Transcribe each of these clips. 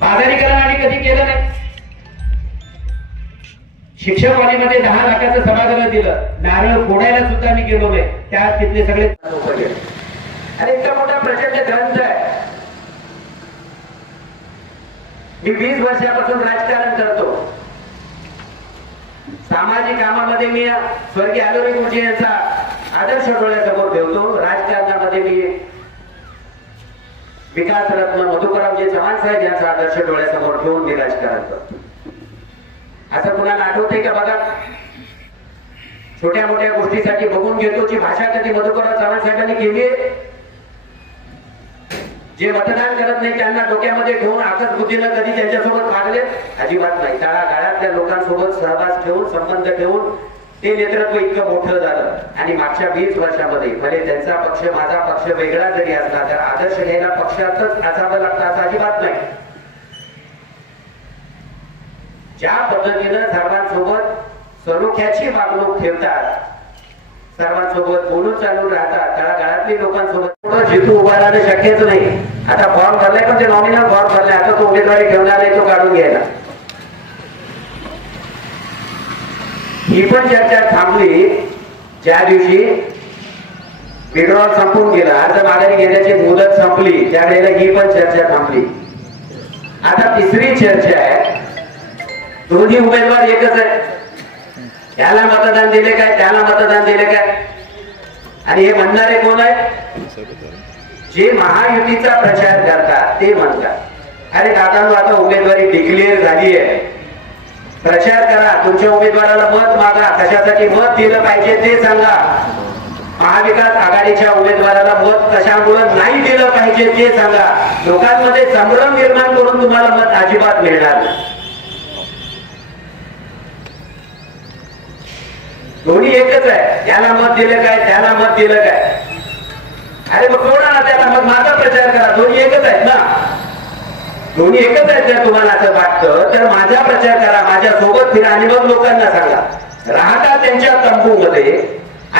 बाजारीकरण आम्ही कधी केलं नाही. शिक्षकवाणीमध्ये दहा लाखाचं सभागृह दिलं. नारळ फोडायला सुद्धा मी गेलो नाही. त्या तिथले सगळे आणि इतका मोठा प्रचंड ग्रंथ आहे. मी वीस वर्षापासून राजकारण करतो. सामाजिक कामामध्ये मी स्वर्गीय आलोरी गुरुजी यांचा आदर्श डोळ्यासमोर ठेवतो. विकास रत्न मधुकररावजी चव्हाण साहेब यांचा आदर्श डोळ्यासमोर ठेवून मी राजकारण करतो. असं कुणाला आठवते का बघा? छोट्या मोठ्या गोष्टीसाठी बघून घेतो जी भाषा कधी मधुकरराव चव्हाण साहेबांनी केली आहे. जे मतदान करत नाही त्यांना डोक्यामध्ये ठेवून आकस बुद्धीनं कधी त्यांच्यासोबत मागले अजिबात नाही. तळागाळातल्या लोकांसोबत सहवास ठेवून संबंध ठेवून ते नेतृत्व इतकं मोठं झालं. आणि मागच्या वीस वर्षामध्ये भले त्यांचा पक्ष माझा पक्ष वेगळा जरी असला तर आदर्श घ्यायला पक्षातच असावं लागतं असं अजिबात नाही. ज्या पद्धतीनं सर्वांसोबत सलोख्याची वागणूक ठेवतात सर्वांसोबत बोलून चालून राहतात तळागाळातली लोकांसोबत जिथू जितू उभा राहणं शक्यच नाही. आता फॉर्म भरलाय पण ते नॉमिनल फॉर्म भरलाय. आता तो उमेदवारी ठेवणार नाही तो काढून घ्यायला. ही पण चर्चा थांबली ज्या दिवशी पेट्रोल संपून गेला अर्ज माघारी घेण्याची मुदत संपली त्यावेळेला ही पण चर्चा थांबली. आता तिसरी चर्चा आहे. दोन्ही उमेदवार एकच आहे. त्याला मतदान दिले काय त्याला मतदान दिले काय? आणि हे म्हणणारे कोण आहे जे महायुतीचा प्रचार करतात ते म्हणतात. अरे दादांनो आता उमेदवारी डिक्लेअर झाली आहे. प्रचार करा तुमच्या उमेदवाराला मत मागा कशासाठी मत दिलं पाहिजे ते सांगा. महाविकास आघाडीच्या उमेदवाराला मत कशामुळे नाही दिलं पाहिजे ते सांगा. लोकांमध्ये संभ्रम निर्माण करून तुम्हाला मत अजिबात मिळणार दोन्ही एकच आहे. त्याला मत दिलं काय त्याला मत दिलं काय? अरे मग कोणाला ना त्याला मग माझा प्रचार करा. दोन्ही एकच आहेत ना? दोन्ही एकच आहेत जर तुम्हाला असं वाटतं तर माझा प्रचार करा माझ्या सोबत फिरा आणि मग लोकांना सांगा. राहता त्यांच्या तंबूमध्ये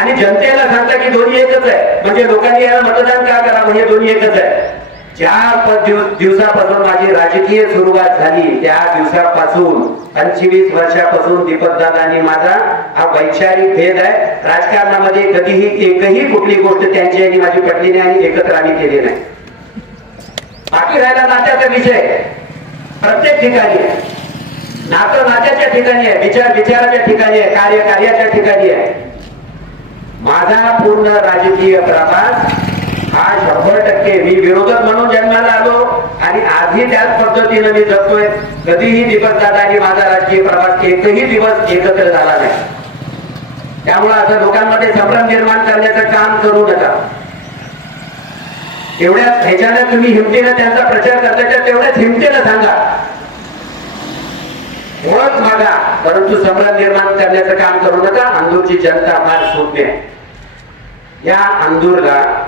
आणि जनतेला सांगता की दोन्ही एकच आहे. म्हणजे लोकांनी याला मतदान का करा म्हणजे दोन्ही एकच आहे. ज्या दिवसापासून माझी राजकीय सुरुवात झाली. त्या दिवसापासून पंचवीस वर्षापासून दीपकदादा माझा हा वैचारिक भेद आहे. राजकारणामध्ये कधीही एकही कुठली गोष्ट त्यांची आणि माझी पटली नाही आणि एकत्र आम्ही केली नाही. बाकी राहिला नात्याचा विषय प्रत्येक ठिकाणी आहे. नातं नात्याच्या ठिकाणी आहे विचार विचाराच्या ठिकाणी आहे कार्य कार्याच्या ठिकाणी आहे. माझा पूर्ण राजकीय प्रवास हा शंभर टक्के मी विरोधक म्हणून जन्माला आलो आणि आधी त्याच पद्धतीनं मी जगतोय. कधीही दिवस दीपक दादानी माझा राजकीय प्रवास एकही दिवस एकत्र झाला नाही. त्यामुळे असं लोकांमध्ये संभ्रम निर्माण करण्याचं काम करू नका. एवढ्या ह्याच्यानं तुम्ही हिमतीनं त्यांचा प्रचार करताच्या तेवढ्याच हिमतीनं सांगा. ओळख मागा परंतु सम्राट निर्माण करण्याचं काम करू नका. अंदूरची जनता फार सोपी आहे. या अंदूरला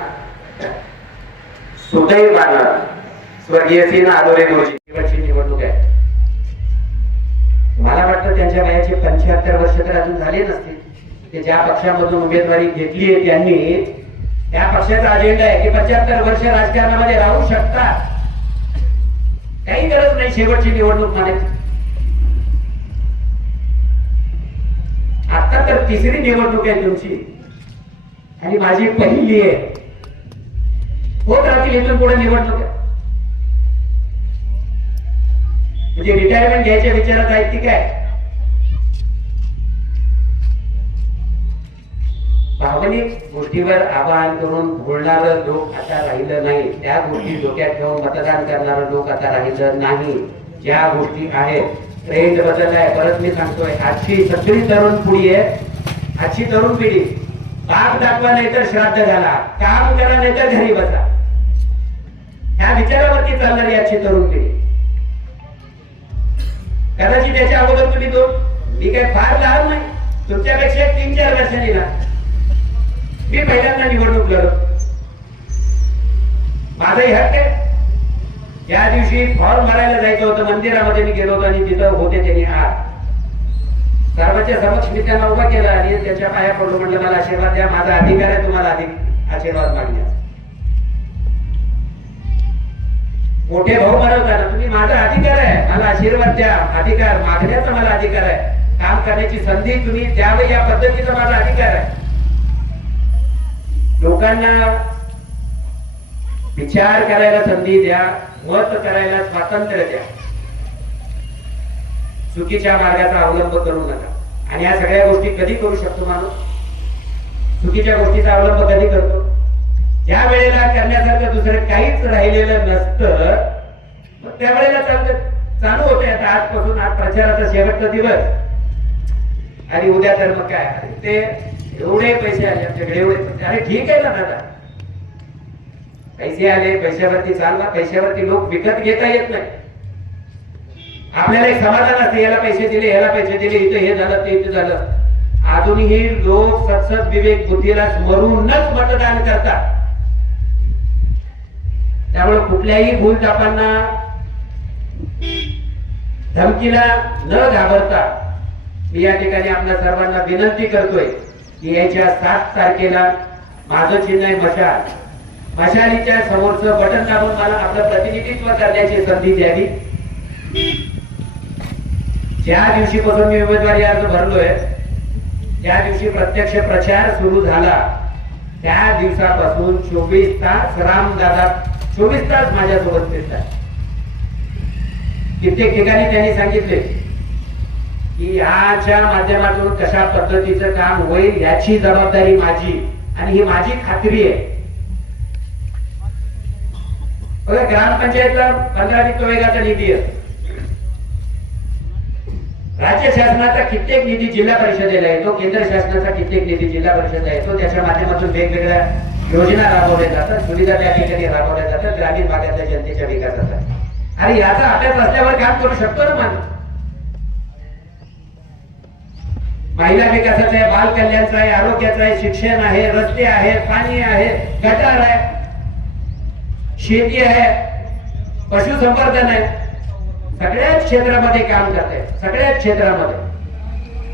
सुदैवानं स्वर्गीय सिंह आदोरे गुरुजी शेवटची निवडणूक आहे. मला वाटतं त्यांच्या वयाचे पंच्याहत्तर वर्ष तर अजून झाले नसतील. ते ज्या पक्षामधून उमेदवारी घेतली आहे त्यांनी या पक्षाचा अजेंडा आहे की पंच्याहत्तर वर्ष राजकारणामध्ये राहू शकतात काही गरज नाही शेवटची निवडणूक म्हणायची आता तर तिसरी निवडणूक आहे तुमची. आणि माझी पहिली आहे. होत राहतील इथून पुढे निवडणूक. आहे म्हणजे रिटायरमेंट घ्यायच्या विचारात आहेत की काय भावनिक गोष्टीवर आवाहन करून बोलणार लोक आता राहिलं नाही. त्या गोष्टी डोक्यात ठेवून मतदान करणार लोक आता राहिलं नाही. ज्या गोष्टी आहेत ट्रेंड बदललाय. परत मी सांगतोय आजची सगळी तरुण पुढी आहे. आजची तरुण पिढी बाप दाखवा नाही तर श्राद्ध झाला. काम करा नाही तर घरी बसा. ह्या विचारावरती चालणारी आजची तरुण पिढी. कदाचित त्याच्या अगोदर तुम्ही दोन मी काय फार लहान नाही. तुमच्यापेक्षा तीन चार वर्षांनी ना मी पहिल्यांदा निवडणूक लढत माझाही हक्क आहे. या दिवशी फॉर्म भरायला जायचं होतं मंदिरामध्ये मी गेलो होतो आणि तिथं होते त्यांनी आत सर्वांच्या समक्ष मी त्यांना उभा केला आणि त्याच्या पाया पडलो. म्हटलं मला आशीर्वाद द्या. माझा अधिकार आहे तुम्हाला अधिक आशीर्वाद मागण्याचा. मोठे भाऊ बनवता ना तुम्ही माझा अधिकार आहे. मला आशीर्वाद द्या. अधिकार मागण्याचा मला अधिकार आहे. काम करण्याची संधी तुम्ही द्यावी या पद्धतीचा माझा अधिकार आहे. लोकांना विचार करायला संधी द्या मत करायला स्वातंत्र्य द्या. चुकीच्या मार्गाचा अवलंब करू नका. आणि या सगळ्या गोष्टी कधी करू शकतो माणूस? चुकीच्या गोष्टीचा अवलंब कधी करतो? ज्या वेळेला करण्यासारखं दुसरं काहीच राहिलेलं नसतं मग त्यावेळेला चालतं चालू होते आता आजपासून आज प्रचाराचा शेवटचा दिवस. आणि उद्या तर मग काय? ते एवढे पैसे आले आमच्याकडे एवढे अरे ठीक आहे ना दादा. पैसे आले पैशावरती चालला पैशावरती लोक विकत घेता येत नाही. आपल्याला एक समाधान असते याला पैसे दिले याला पैसे दिले इथं हे झालं ते इथं झालं. अजूनही लोक सतसत विवेक बुद्धीला स्मरूनच मतदान करतात. त्यामुळे कुठल्याही भूलटापांना धमकीला न घाबरता मी या ठिकाणी आपल्या सर्वांना विनंती करतोय. की याच्या सात तारखेला माझं चिन्ह आहे मशाल. मशालीच्या समोरचं बटन दाबून मला आपलं प्रतिनिधित्व करण्याची संधी द्यावी. ज्या दिवशीपासून मी उमेदवारी अर्ज भरलोय त्या दिवशी प्रत्यक्ष प्रचार सुरू झाला. त्या दिवसापासून चोवीस तास रामदादा चोवीस तास माझ्यासोबत फिरतात. कित्येक ठिकाणी त्यांनी सांगितले की याच्या माध्यमातून कशा पद्धतीचं काम होईल याची जबाबदारी माझी. आणि ही माझी खात्री आहे. बघा ग्रामपंचायतला पंधरा वित्त वेगाचा निधी आहे. राज्य शासनाचा कित्येक निधी जिल्हा परिषदेला येतो केंद्र शासनाचा कित्येक निधी जिल्हा परिषदेला येतो त्याच्या माध्यमातून वेगवेगळ्या योजना राबवल्या जातात. सुविधा त्या ठिकाणी राबवल्या जातात. ग्रामीण भागातल्या जनतेच्या विकासासाठी. अरे याचा अभ्यास असल्यावर काम करू शकतो ना माणूस? महिला विकासाचं आहे बाल कल्याणचं आहे आरोग्याचा आहे शिक्षण आहे रस्ते आहे पाणी आहे गटार आहे शेती आहे पशुसंवर्धन आहे. सगळ्याच क्षेत्रामध्ये काम करते सगळ्याच क्षेत्रामध्ये.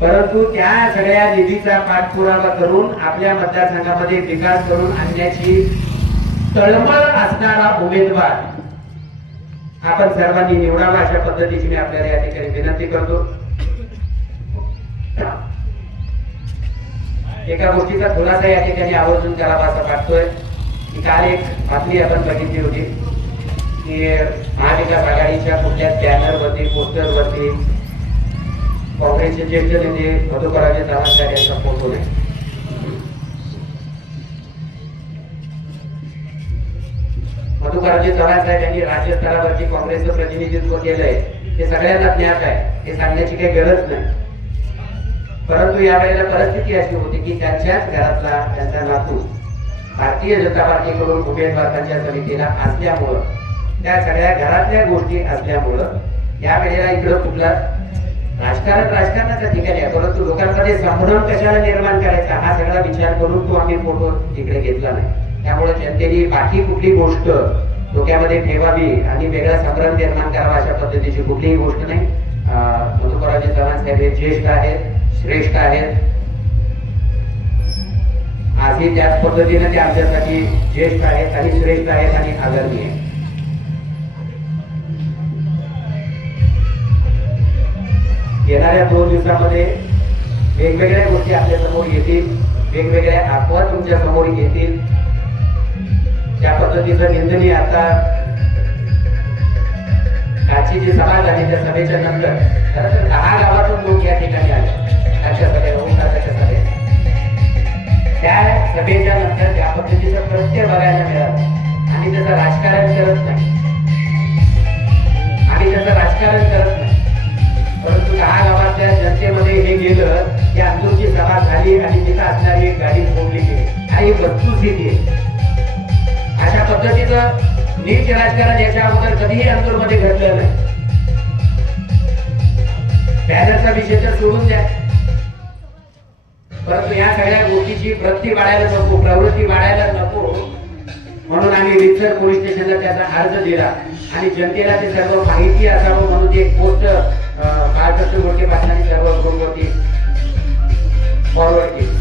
परंतु त्या सगळ्या निधीचा पाठपुरावा करून आपल्या मतदारसंघामध्ये विकास करून आणण्याची तळमळ असणारा उमेदवार आपण सर्वांनी निवडावा अशा पद्धतीची मी आपल्याला या ठिकाणी विनंती करतो. एका गोष्टीचा खुलासा या ठिकाणी आवर्जून करावा असं वाटतोय की काल एक बातमी आपण बघितली होती की महाविकास आघाडीच्या कुठल्या बॅनरवरती पोस्टरवरती काँग्रेसचे ज्येष्ठ नेते मधुकराजे चव्हाण यांचा फोटो नाही मधुकराजे चव्हाण साहेब यांनी राज्य स्तरावरती काँग्रेसचं प्रतिनिधित्व केलंय. हे सगळ्यांना ज्ञात आहे. हे सांगण्याची काही गरज नाही. परंतु यावेळेला परिस्थिती अशी होती की त्यांच्याच घरातला त्यांचा नातू भारतीय जनता पार्टीकडून उमेदवार त्यांच्या समितीला असल्यामुळं त्या सगळ्या घरातल्या गोष्टी असल्यामुळं या वेळेला इकडं कुठला राजकारण राजकारणाच्या ठिकाणी आहे. परंतु लोकांमध्ये संभ्रम कशाला निर्माण करायचा हा सगळा विचार करून तो आम्ही फोटो तिकडे घेतला नाही. त्यामुळे जनतेने बाकी कुठली गोष्ट डोक्यामध्ये ठेवावी आणि वेगळा संभ्रम निर्माण करावा अशा पद्धतीची कुठलीही गोष्ट नाही. मधुकराजी चव्हाण साहेब हे ज्येष्ठ आहेत. श्रेष्ठ आहेत. आजही त्याच पद्धतीने ते आमच्यासाठी ज्येष्ठ आहेत आणि श्रेष्ठ आहेत आणि आदरणीय आहेत. येणाऱ्या दोन दिवसामध्ये वेगवेगळ्या गोष्टी आपल्यासमोर येतील वेगवेगळ्या अफवा तुमच्यासमोर येतील. त्या पद्धतीचं निंदनीय आता कालची जी सभा झाली त्या सभेच्या नंतर. खरं तर दहा गावातून लोक या ठिकाणी आले. त्यांच्या त्या सभेच्या नंतर त्या पद्धतीचं कृत्य बघायला मिळालं आणि त्याचं राजकारण करत नाही आणि त्याचं राजकारण करत नाही परंतु दहा गावातल्या जनतेमध्ये हे गेलं की अंतूरची सभा झाली आणि तिथं असणारी एक गाडी फोडली गेली आणि ही वस्तुस्थिती अशा पद्धतीचं नीट राजकारण याच्या अगोदर कधीही अंतूरमध्ये घडलं नाही बॅनरचा विषय तर सोडून द्या. परंतु या सगळ्या गोष्टीची वृत्ती वाढायला नको प्रवृत्ती वाढायला नको. म्हणून आम्ही रितसर पोलीस स्टेशनला त्याचा अर्ज दिला. आणि जनतेला ते सर्व माहिती असावं म्हणून ते एक पोस्ट बाळकृष्ण गोडके पाटलांनी सर्व ग्रुपवरती फॉरवर्ड केली.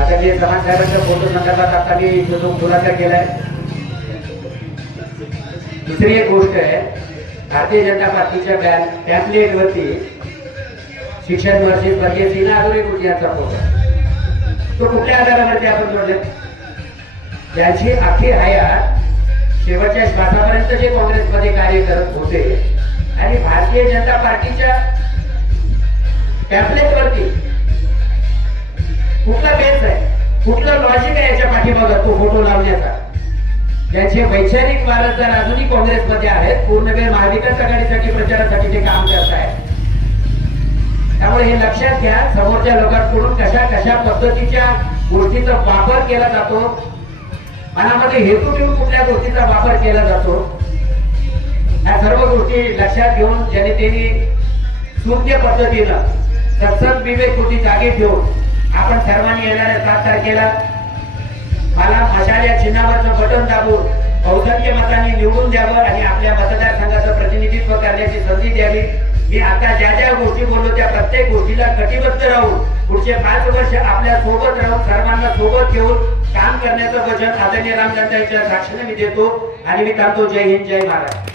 आता मी समाजसाहेबांच्या फोटो संदर्भात आता मी जो जो खुलासा केलाय दुसरी एक गोष्ट आहे भारतीय जनता पार्टीच्या पॅम्पलेट वरती शिक्षण वर्षी स्वर्गीय सीना अजून एक यांचा फोटो तो कुठल्या आधारावरती आपण जोडले त्यांची अख्खी हयात शेवटच्या श्वासापर्यंत जे काँग्रेसमध्ये कार्य करत होते आणि भारतीय जनता पार्टीच्या पॅम्पलेटवरती कुठला बेस आहे? कुठलं लॉजिक आहे याच्या पाठीमागं तो फोटो लावण्याचा? त्यांचे वैचारिक वारसदार अजूनही काँग्रेसमध्ये आहेत पूर्ण वेळ महाविकास आघाडीसाठी प्रचारासाठी ते काम करत आहेत त्यामुळे हे लक्षात घ्या समोरच्या लोकांकडून कशा कशा पद्धतीच्या गोष्टीचा वापर केला जातो. मनामध्ये हेतू ठेवून कुठल्या गोष्टीचा वापर केला जातो. या सर्व गोष्टी लक्षात घेऊन जनतेने सुज्ञ पद्धतीनं सत्संग विवेक कृती जागे ठेवून आपण सर्वांनी येणाऱ्या सात तारखेला मला मशाल चिन्हावरचं बटन दाबून बहुसंख्य मतांनी निवडून द्यावं आणि आपल्या मतदारसंघाचं प्रतिनिधित्व करण्याची संधी द्यावी. मी आता ज्या ज्या गोष्टी बोललो त्या प्रत्येक गोष्टीला कटिबद्ध राहून पुढचे पाच वर्ष आपल्यासोबत राहून सर्वांना सोबत घेऊन काम करण्याचं वचन आदरणीय रामचंद्राच्या साक्षीने मी देतो आणि मी करतो जय हिंद जय महाराष्ट्र.